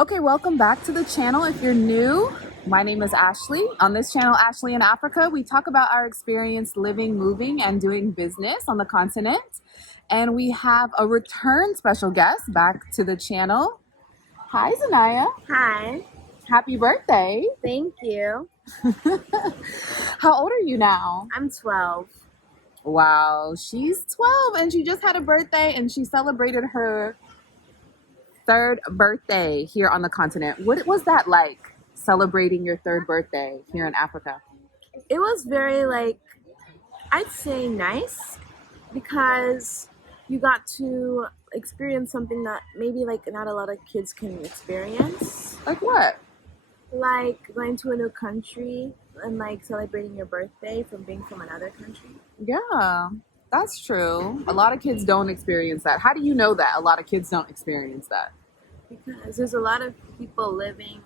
Okay, welcome back to the channel. If you're new, my name is Ashley. On this channel, Ashley in Africa, we talk about our experience living, moving, and doing business on the continent. And we have a return special guest back to the channel. Hi, Zanaya. Hi, Happy birthday. thank you. How old are you now? I'm 12. Wow, she's 12 and she just had a birthday and she celebrated her third birthday here on the continent. What was that like, celebrating your third birthday here in Africa? It was very, I'd say nice because you got to experience something that maybe, not a lot of kids can experience. Like what? Like going to a new country and, celebrating your birthday from being from another country. Yeah, that's true. A lot of kids don't experience that. How do you know that a lot of kids don't experience that? Because there's a lot of people living.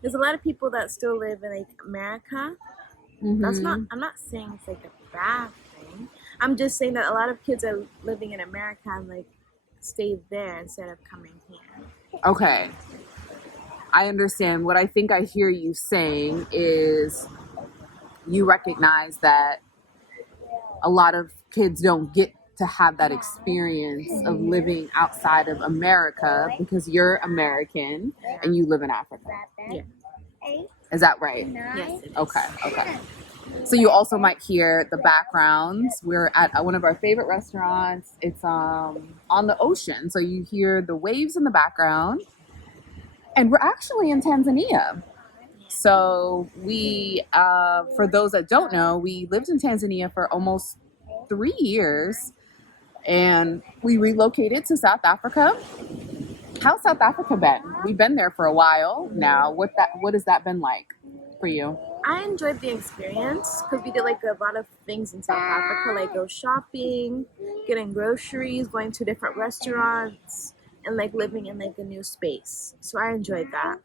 There's a lot of people that still live in, America. That's not, I'm not saying it's a bad thing. I'm just saying that a lot of kids are living in America and stay there instead of coming here. Okay. I understand. What I think I hear you saying is you recognize that a lot of kids don't get to have that experience of living outside of America because you're American and you live in Africa. Yeah. Is that right? Yes. It is. Okay. So you also might hear the backgrounds. We're at one of our favorite restaurants. It's on the ocean, so you hear the waves in the background. And we're actually in Tanzania. So we, for those that don't know, we lived in Tanzania for almost 3 years, and we relocated to South Africa. How's South Africa been? We've been there for a while now. What has that been like for you? I enjoyed the experience because we did a lot of things in South Africa, like go shopping, getting groceries, going to different restaurants, and living in a new space. So I enjoyed that.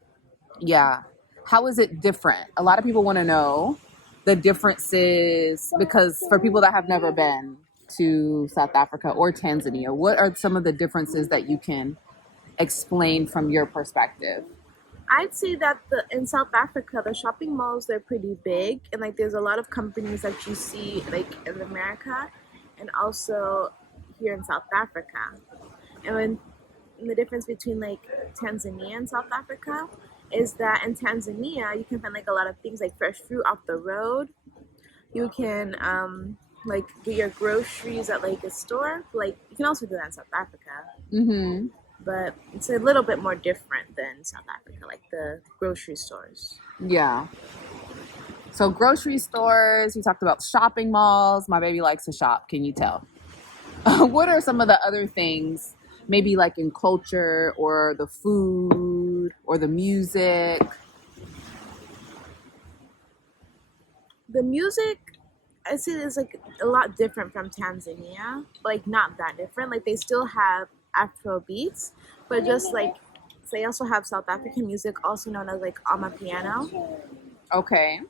Yeah. How is it different? A lot of people want to know the differences because for people that have never been to South Africa or Tanzania, what are some of the differences that you can explain from your perspective? I'd say that in South Africa, the shopping malls, they're pretty big, and there's a lot of companies that you see in America, and also here in South Africa. And the difference between Tanzania and South Africa is that in Tanzania you can find a lot of things like fresh fruit off the road. You can get your groceries at a store. You can also do that in South Africa. Mm-hmm. But it's a little bit more different than South Africa, like the grocery stores. Yeah. So grocery stores, we talked about shopping malls. My baby likes to shop. Can you tell? What are some of the other things, maybe like in culture or the food or the music? The music, I see, is a lot different from Tanzania, but not that different. They still have Afro beats, but just they also have South African music, also known as amapiano. Okay.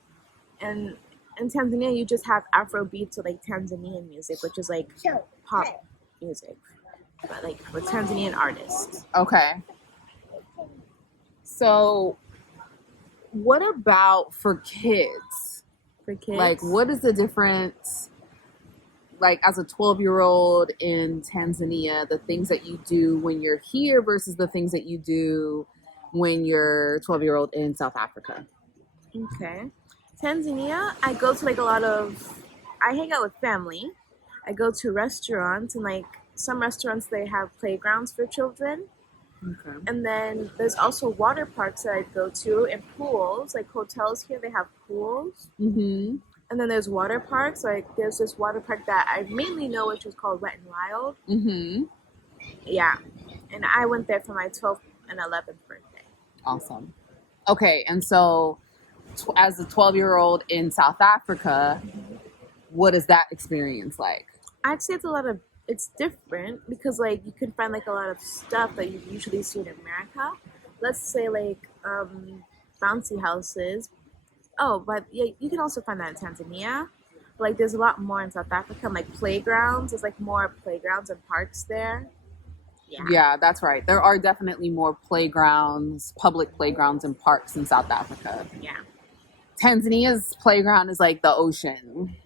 And in Tanzania, you just have Afro beats or Tanzanian music, which is pop music, but with Tanzanian artists. Okay. So, what about for kids? For kids, What is the difference? As a 12-year-old in Tanzania, the things that you do when you're here versus the things that you do when you're 12-year-old in South Africa. Okay. Tanzania, I go to I hang out with family. I go to restaurants, and some restaurants, they have playgrounds for children. Okay. And then there's also water parks that I go to, and pools. Hotels here, they have pools. Mm-hmm. And then there's water parks. There's this water park that I mainly know, which is called Wet and Wild. Mm-hmm. Yeah. And I went there for my 12th and 11th birthday. Awesome. Okay, and so as a 12-year-old in South Africa, what is that experience like? I'd say it's different because you can find a lot of stuff that you usually see in America. Let's say bouncy houses. Oh, but yeah, you can also find that in Tanzania. There's a lot more in South Africa, playgrounds. There's more playgrounds and parks there. Yeah. Yeah, that's right. There are definitely more playgrounds, public playgrounds and parks in South Africa. Yeah. Tanzania's playground is like the ocean,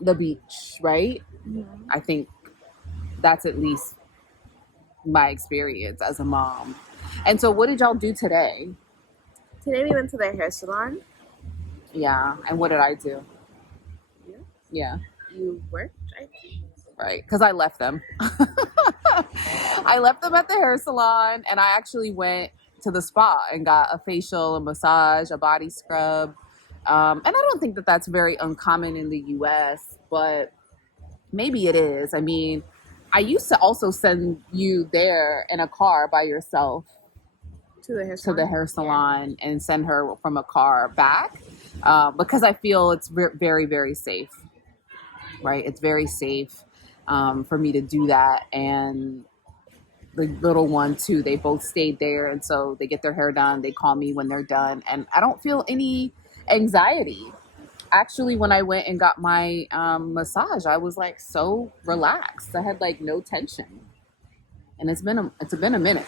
the beach, right? Hmm. I think that's at least my experience as a mom. And so, what did y'all do today? Today we went to the hair salon. Yeah, and what did I do? Yeah. Yeah, You worked, I think. right. Because I left them. I left them at the hair salon, and I actually went to the spa and got a facial, a massage, a body scrub. And I don't think that that's very uncommon in the U.S., but maybe it is. I mean, I used to also send you there in a car by yourself To the hair to salon. the hair salon and send her from a car back because I feel it's very, very safe, right? It's very safe for me to do that. And the little one, too, they both stayed there. And so they get their hair done. They call me when they're done. And I don't feel any anxiety. Actually, when I went and got my massage, I was like so relaxed. I had like no tension. And it's been a minute.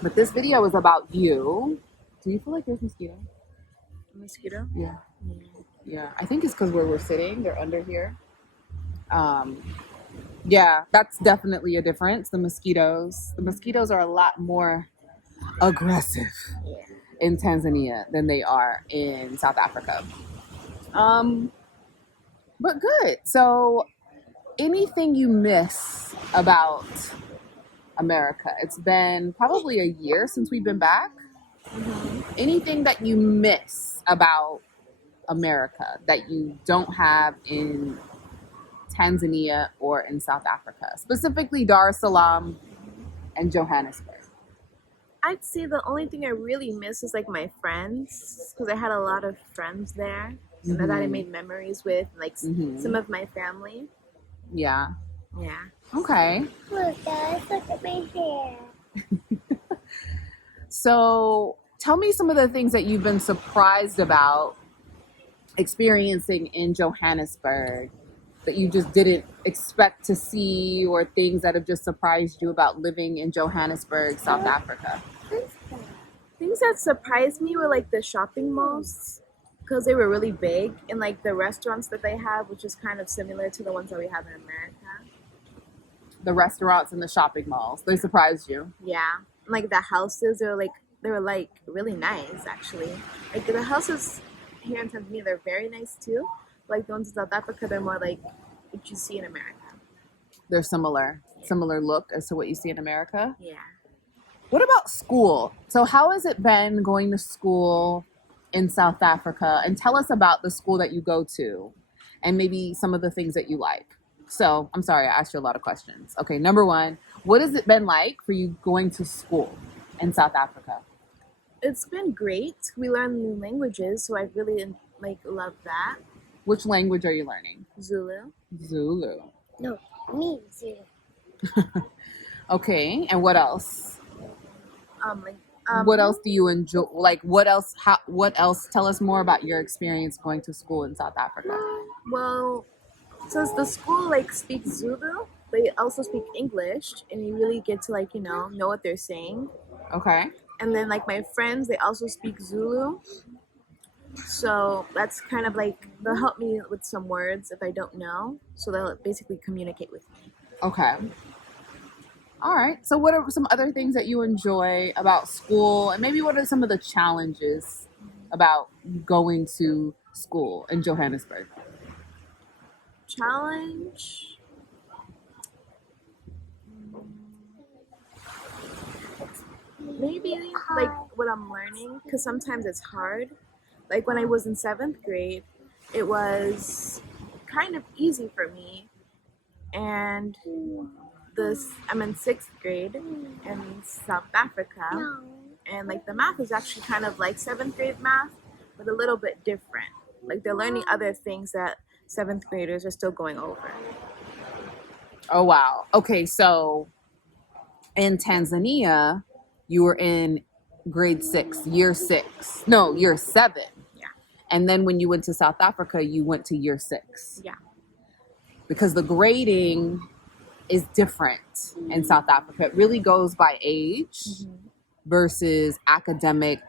But this video is about you. Do you feel like there's mosquito? Mosquito. Yeah. Yeah. I think it's because where we're sitting, they're under here. Yeah, that's definitely a difference. The mosquitoes are a lot more aggressive Yeah. in Tanzania than they are in South Africa. But good. So anything you miss about America? It's been probably a year since we've been back. Hmm. Anything that you miss about America that you don't have in Tanzania or in South Africa, specifically Dar es Salaam and Johannesburg? I'd say the only thing I really miss is like my friends, because I had a lot of friends there and that I made memories with, like Mhm. some of my family. Yeah. Yeah. Okay. Look, guys, look at my hair. So tell me some of the things that you've been surprised about experiencing in Johannesburg that you just didn't expect to see, or things that have just surprised you about living in Johannesburg, South Africa. Things that surprised me were like the shopping malls, because they were really big, and like the restaurants that they have, which is kind of similar to the ones that we have in America. The restaurants and the shopping malls, they surprised you. Yeah. And, like the houses, they were like really nice actually. Like the houses here in Tanzania, they're very nice too. Like the ones in South Africa, they're more like what you see in America. They're similar look as to what you see in America. Yeah. What about school? So how has it been going to school in South Africa? And tell us about the school that you go to and maybe some of the things that you like. So I'm sorry, I asked you a lot of questions. Okay, number one, what has it been like for you going to school in South Africa? It's been great. We learn new languages, so I really like love that. Which language are you learning? Zulu. Zulu. No, me Zulu. Okay, and what else? Like What else do you enjoy? Like, what else? What else? Tell us more about your experience going to school in South Africa. Well, since the school like speaks Zulu, they also speak English, and you really get to like know what they're saying. Okay. And then like my friends, they also speak Zulu, so that's kind of like they'll help me with some words if I don't know. So they'll basically communicate with me. Okay. All right. So what are some other things that you enjoy about school, and maybe what are some of the challenges about going to school in Johannesburg? Challenge. Maybe like what I'm learning, because sometimes it's hard. Like when I was in 7th grade, it was kind of easy for me, and I'm in 6th grade in South Africa, and like the math is actually kind of like 7th grade math, but a little bit different. Like they're learning other things that 7th graders are still going over. Oh, wow. Okay. So in Tanzania, you were in grade 6, year 6. No, year 7. Yeah. And then when you went to South Africa, you went to year 6. Yeah. Because the grading is different in South Africa. It really goes by age versus academic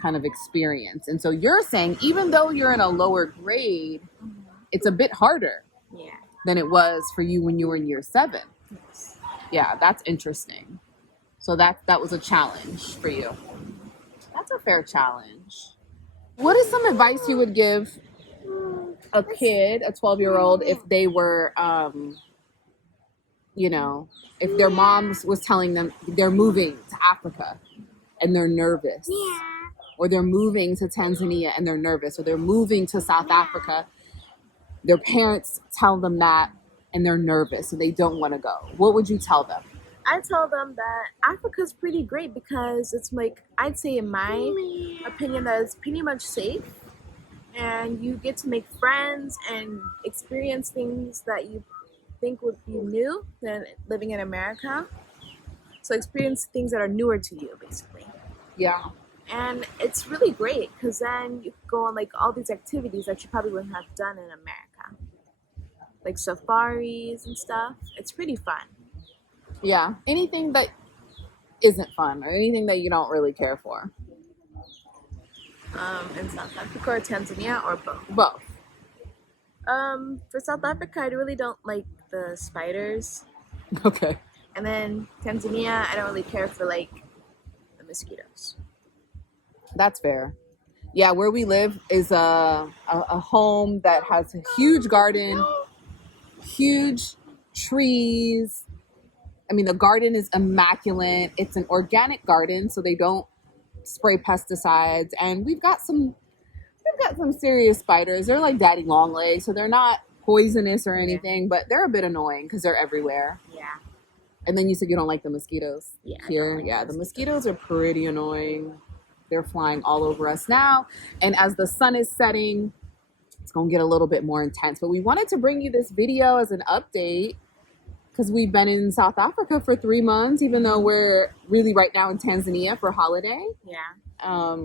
kind of experience. And so you're saying even though you're in a lower grade, it's a bit harder Yeah. than it was for you when you were in year 7. Yes. Yeah, that's interesting. So that was a challenge for you. That's a fair challenge. What is some advice you would give a kid, a 12-year-old, if they were, if their moms was telling them they're moving to Africa and they're nervous, or they're moving to Tanzania and they're nervous, or they're moving to South Africa, their parents tell them that and they're nervous and they don't want to go. What would you tell them? I tell them that Africa's pretty great because it's like, I'd say in my opinion, that it's pretty much safe. And you get to make friends and experience things that you think would be new than living in America. So experience things that are newer to you, basically. Yeah. And it's really great because then you go on like all these activities that you probably wouldn't have done in America. Like safaris and stuff. It's pretty fun. Yeah. Anything that isn't fun or anything that you don't really care for. In South Africa or Tanzania or both? Both. For South Africa, I really don't like the spiders. Okay. And then Tanzania, I don't really care for like the mosquitoes. That's fair. Yeah, where we live is a home that has a huge garden, huge trees. I mean, the garden is immaculate. It's an organic garden, so they don't spray pesticides. And we've got some serious spiders. They're like daddy long legs, so they're not poisonous or anything, but they're a bit annoying because they're everywhere. Yeah. And then you said you don't like the mosquitoes. Yeah. Here, yeah, the mosquitoes are pretty annoying. They're flying all over us now. And as the sun is setting, it's going to get a little bit more intense. But we wanted to bring you this video as an update because we've been in South Africa for 3 months, even though we're really right now in Tanzania for holiday. Yeah.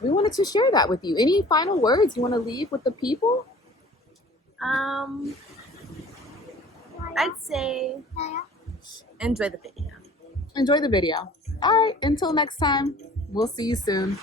We wanted to share that with you. Any final words you want to leave with the people? I'd say enjoy the video. Enjoy the video. All right, until next time, we'll see you soon.